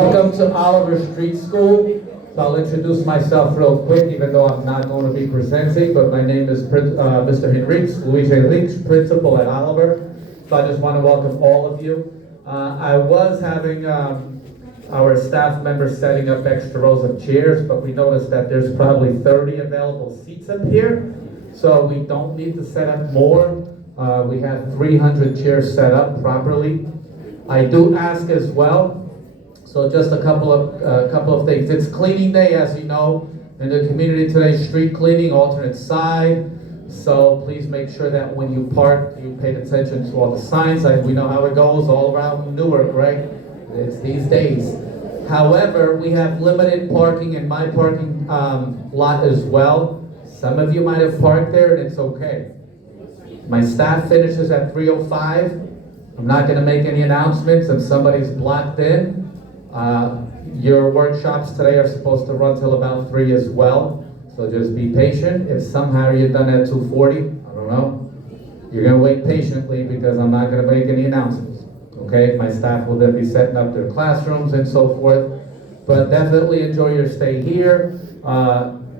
Welcome to Oliver Street School. So I'll introduce myself real quick, even though I'm not going to be presenting, but my name is Mr. Henriques, Luis Henriques, principal at Oliver. So I just want to welcome all of you. I was having our staff members setting up extra rows of chairs, but we noticed that there's probably 30 available seats up here. So we don't need to set up more. We have 300 chairs set up properly. I do ask as well. So just a couple of things. It's cleaning day, as you know, in the community today. Street cleaning, alternate side. So please make sure that when you park, you pay attention to all the signs. We know how it goes all around Newark, right? It's these days. However, we have limited parking in my parking lot as well. Some of you might have parked there, and it's okay. My staff finishes at 3:05. I'm not going to make any announcements if somebody's blocked in. Your workshops today are supposed to run till about 3 as well. So just be patient. If somehow you're done at 2:40, I don't know, you're going to wait patiently because I'm not going to make any announcements. Okay? My staff will then be setting up their classrooms and so forth. But definitely enjoy your stay here.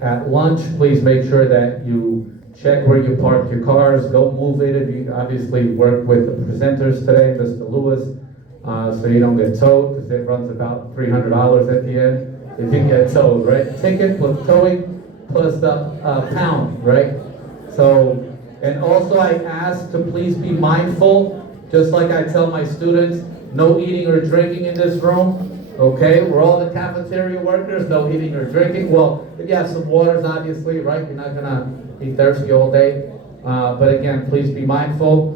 At lunch, please make sure that you check where you park your cars. Don't move it. If you obviously work with the presenters today, Mr. Lewis, so you don't get towed, because it runs about $300 at the end if you get towed, right? Ticket plus towing plus the pound, right? So, and also I ask to please be mindful, just like I tell my students, no eating or drinking in this room. Okay, we're all the cafeteria workers, no eating or drinking. Well, if you have some waters, obviously, right? You're not gonna be thirsty all day. But again, please be mindful.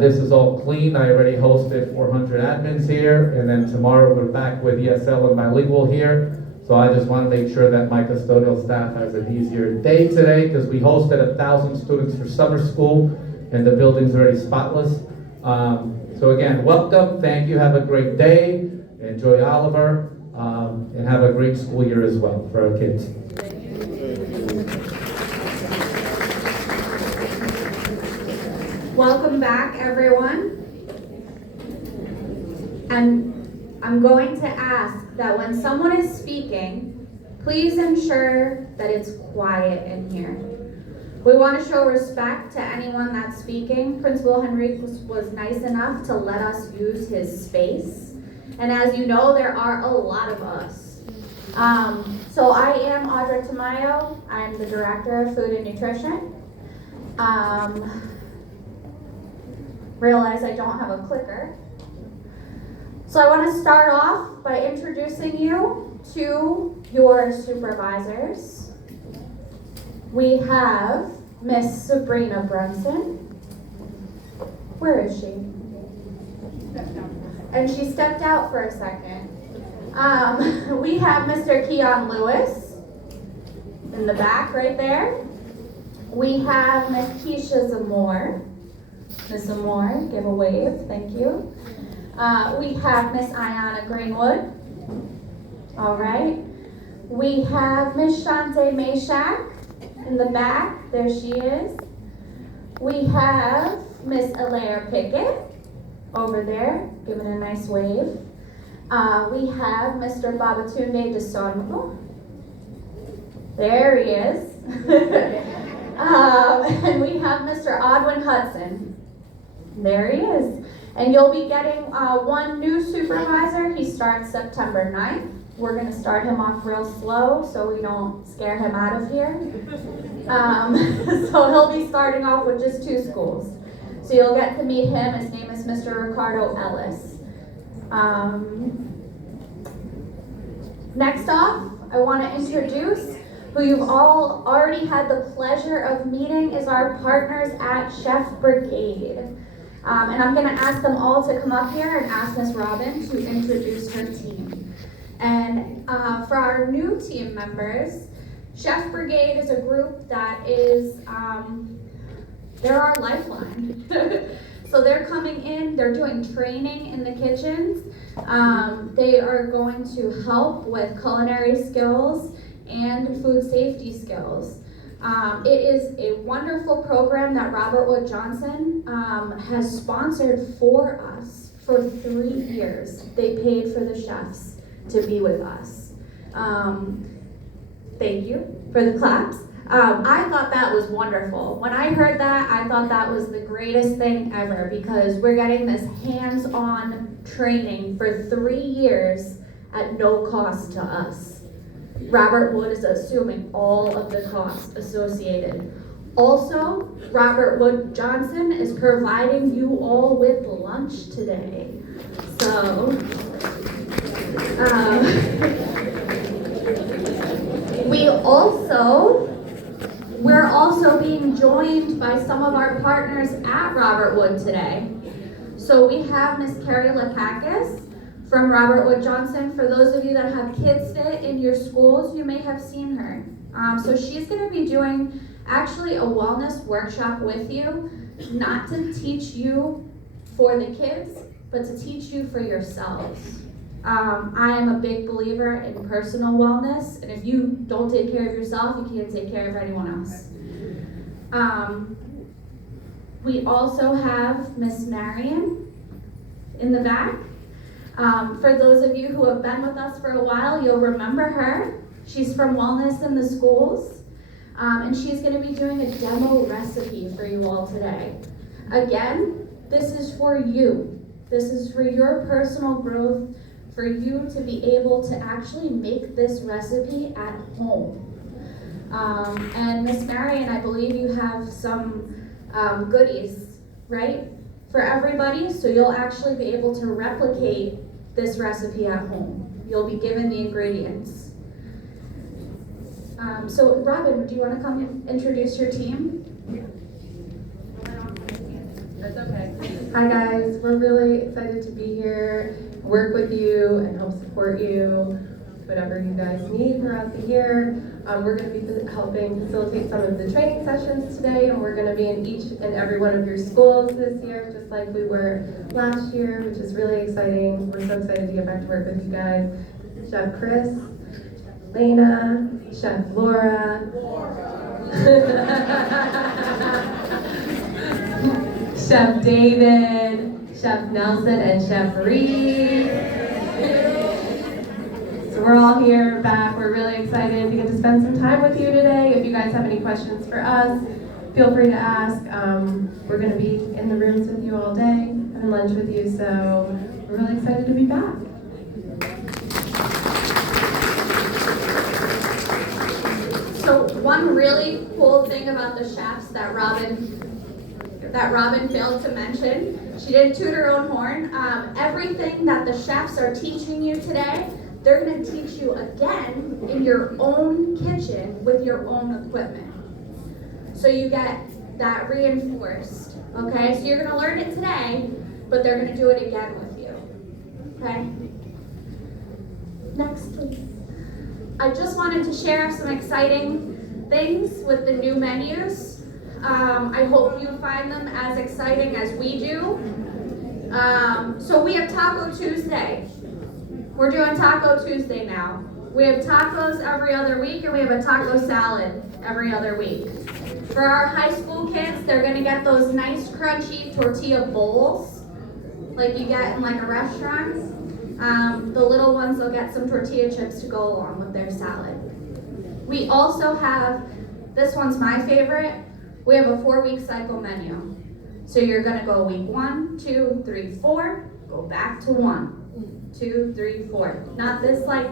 This is all clean. I already hosted 400 admins here, and then tomorrow we're back with ESL and bilingual here. So I just want to make sure that my custodial staff has an easier day today, because we hosted 1,000 students for summer school, and the building's already spotless. So again, welcome. Thank you. Have a great day. Enjoy Oliver, and have a great school year as well for our kids. Welcome back, everyone. And I'm going to ask that when someone is speaking, please ensure that it's quiet in here. We want to show respect to anyone that's speaking. Principal Henriques was nice enough to let us use his space. And as you know, there are a lot of us. So I am Audra Tamayo. I'm the Director of Food and Nutrition. Realize I don't have a clicker. So I want to start off by introducing you to your supervisors. We have Miss Sabrina Brunson. Where is she? And she stepped out for a second. We have Mr. Keon Lewis in the back right there. We have Miss Keisha Zamore. Miss Zamore, give a wave, thank you. We have Miss Ayana Greenwood. All right. We have Miss Shante Meshach in the back. There she is. We have Miss Alaire Pickett over there, giving a nice wave. We have Mr. Babatunde Desonmo. There he is. And we have Mr. Odwin Hudson. There he is. And you'll be getting one new supervisor. He starts September 9th. We're going to start him off real slow so we don't scare him out of here. So he'll be starting off with just 2 schools. So you'll get to meet him. His name is Mr. Ricardo Ellis. Next off, I want to introduce who you've all already had the pleasure of meeting is our partners at Chef Brigade. And I'm going to ask them all to come up here and ask Miss Robin to introduce her team. And for our new team members, Chef Brigade is a group that is, they're our lifeline. So they're coming in, they're doing training in the kitchens. They are going to help with culinary skills and food safety skills. It is a wonderful program that Robert Wood Johnson has sponsored for us for 3 years. They paid for the chefs to be with us. Thank you for the claps. I thought that was wonderful. When I heard that, I thought that was the greatest thing ever because we're getting this hands-on training for 3 years at no cost to us. Robert Wood is assuming all of the costs associated. Also, Robert Wood Johnson is providing you all with lunch today. So, we're also being joined by some of our partners at Robert Wood today. So we have Miss Carrie Lakakis from Robert Wood Johnson. For those of you that have Kids Fit in your schools, you may have seen her. So she's going to be doing actually a wellness workshop with you, not to teach you for the kids, but to teach you for yourselves. I am a big believer in personal wellness, and if you don't take care of yourself, you can't take care of anyone else. We also have Miss Marion in the back. For those of you who have been with us for a while, you'll remember her. She's from Wellness in the Schools, and she's going to be doing a demo recipe for you all today. Again, this is for you. This is for your personal growth, for you to be able to actually make this recipe at home. And Miss Marion, I believe you have some goodies, right, for everybody, so you'll actually be able to replicate this recipe at home. You'll be given the ingredients. So Robin, do you want to come introduce your team? That's okay. Hi guys, we're really excited to be here, work with you, and help support you, whatever you guys need throughout the year. We're going to be helping facilitate some of the training sessions today, and we're going to be in each and every one of your schools this year, just like we were last year, which is really exciting. We're so excited to get back to work with you guys. Chef Chris, Lena, Chef Laura, Chef David, Chef Nelson, and Chef Reed. So we're all here back. We're really excited to get to spend some time with you today. If you guys have any questions for us, feel free to ask. We're going to be in the rooms with you all day, having lunch with you, so we're really excited to be back. So one really cool thing about the chefs that Robin failed to mention, she didn't toot her own horn. Everything that the chefs are teaching you today, they're going to teach you again in your own kitchen with your own equipment. So you get that reinforced, okay? So you're going to learn it today, but they're going to do it again with you, okay? Next, please. I just wanted to share some exciting things with the new menus. I hope you find them as exciting as we do. So we have Taco Tuesday. We're doing Taco Tuesday now. We have tacos every other week, and we have a taco salad every other week. For our high school kids, they're gonna get those nice crunchy tortilla bowls, like you get in like a restaurant. The little ones will get some tortilla chips to go along with their salad. We also have, this one's my favorite, we have a 4-week cycle menu. So you're gonna go week 1, 2, 3, 4, go back to 1, 2, 3, 4. Not this like,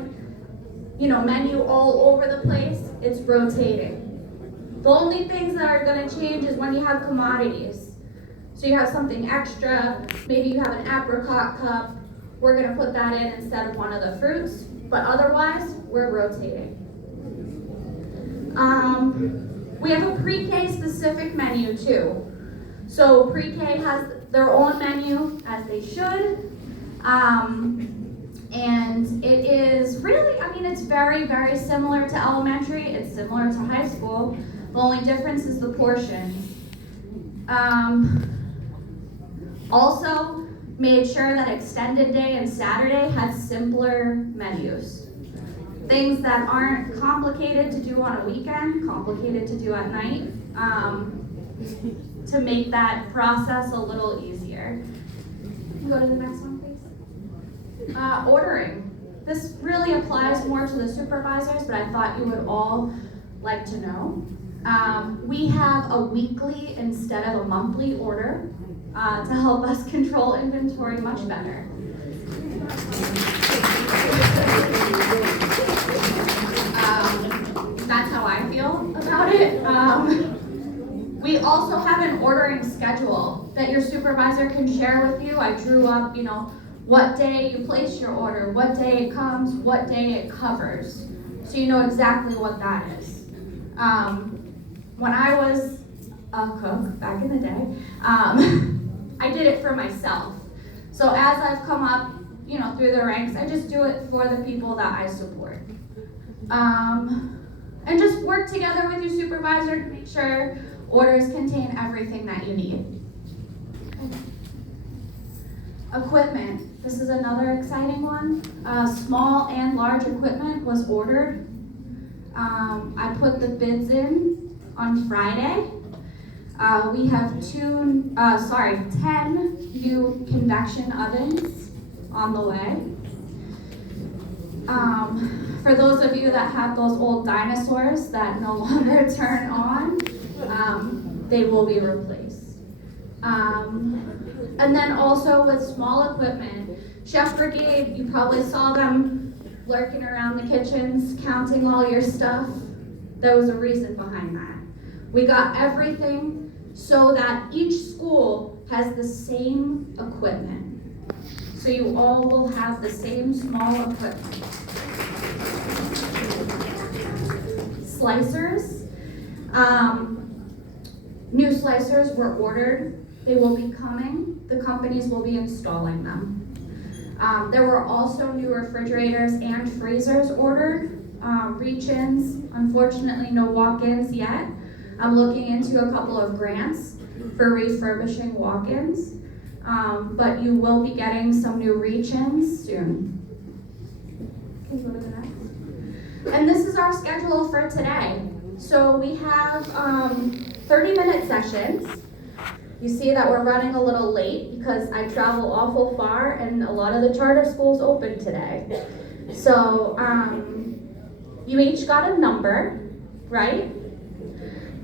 menu all over the place, it's rotating. The only things that are gonna change is when you have commodities. So you have something extra, maybe you have an apricot cup, we're gonna put that in instead of one of the fruits, but otherwise, we're rotating. We have a pre-K specific menu too. So pre-K has their own menu, as they should. And it is really, it's very, very similar to elementary. It's similar to high school. The only difference is the portion. Also, made sure that extended day and Saturday had simpler menus. Things that aren't complicated to do on a weekend, complicated to do at night, to make that process a little easier. Go to the next one, please. Ordering. this really applies more to the supervisors, but I thought you would all like to know. We have a weekly instead of a monthly order to help us control inventory much better. That's how I feel about it. We also have an ordering schedule that your supervisor can share with you. I drew up, what day you place your order, what day it comes, what day it covers, so you know exactly what that is. When I was a cook back in the day, I did it for myself. So as I've come up, through the ranks, I just do it for the people that I support. And just work together with your supervisor to make sure orders contain everything that you need. Okay. Equipment. This is another exciting one. Small and large equipment was ordered. I put the bids in on Friday. We have 10 new convection ovens on the way. For those of you that have those old dinosaurs that no longer turn on, they will be replaced. And then also with small equipment, Chef Brigade, you probably saw them lurking around the kitchens, counting all your stuff. There was a reason behind that. We got everything so that each school has the same equipment. So you all will have the same small equipment. Slicers. New slicers were ordered. They will be coming. The companies will be installing them. There were also new refrigerators and freezers ordered. Reach-ins, unfortunately no walk-ins yet. I'm looking into a couple of grants for refurbishing walk-ins, but you will be getting some new reach-ins soon. Can you go to the next? And this is our schedule for today. So we have 30-minute sessions. You see that we're running a little late because I travel awful far and a lot of the charter schools open today. So you each got a number, right?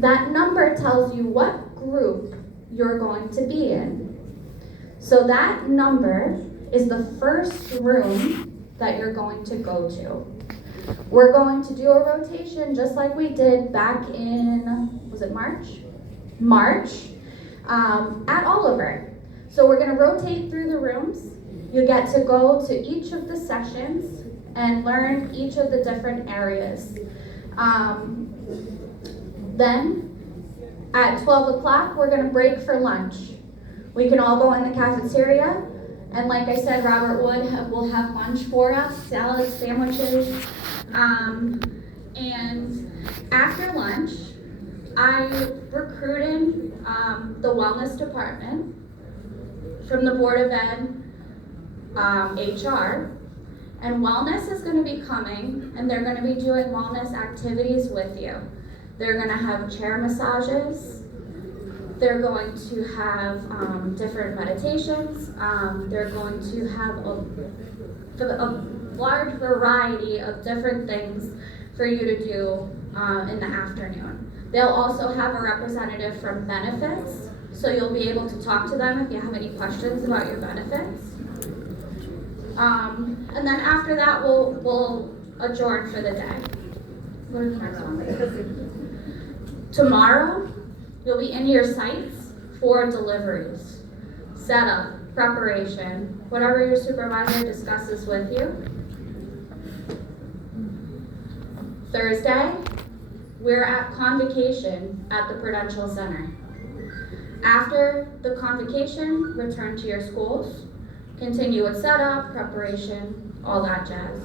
That number tells you what group you're going to be in. So that number is the first room that you're going to go to. We're going to do a rotation just like we did back in, was it March? March, at Oliver. So we're gonna rotate through the rooms. You get to go to each of the sessions and learn each of the different areas. Then at 12 o'clock, we're gonna break for lunch. We can all go in the cafeteria, and like I said, Robert Wood will have lunch for us, salads, sandwiches. And after lunch, I recruited the wellness department from the Board of Ed, HR, and wellness is going to be coming, and they're going to be doing wellness activities with you. They're going to have chair massages. They're going to have different meditations. They're going to have a large variety of different things for you to do in the afternoon. They'll also have a representative from benefits, so you'll be able to talk to them if you have any questions about your benefits. And then after that, we'll adjourn for the day. Go to the next one. Tomorrow, you'll be in your sites for deliveries, setup, preparation, whatever your supervisor discusses with you. Thursday, we're at convocation at the Prudential Center. After the convocation, return to your schools, continue with setup, preparation, all that jazz.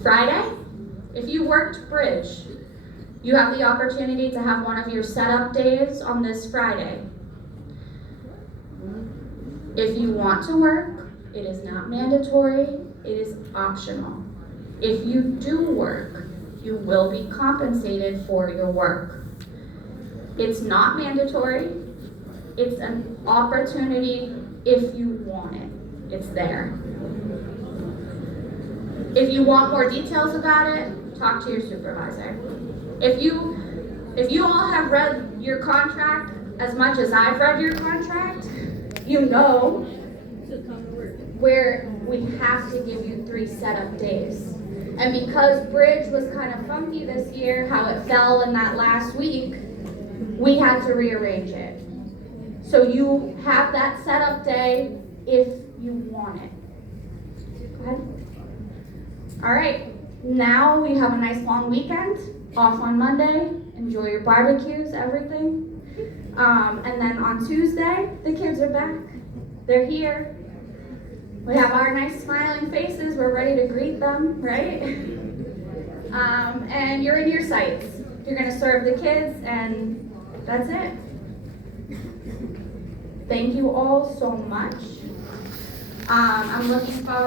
Friday, if you worked bridge, you have the opportunity to have one of your setup days on this Friday. If you want to work, it is not mandatory, it is optional. If you do work, you will be compensated for your work. It's not mandatory, it's an opportunity if you want it. It's there. If you want more details about it, talk to your supervisor. If you all have read your contract as much as I've read your contract, you know where we have to give you 3 setup days. And because Bridge was kind of funky this year, how it fell in that last week, we had to rearrange it. So you have that setup day if you want it. Go ahead. All right, now we have a nice long weekend, off on Monday. Enjoy your barbecues, everything. And then on Tuesday, the kids are back. They're here. We have our nice smiling faces. We're ready to greet them, right? And you're in your sights. You're gonna serve the kids, and that's it. Thank you all so much. I'm looking forward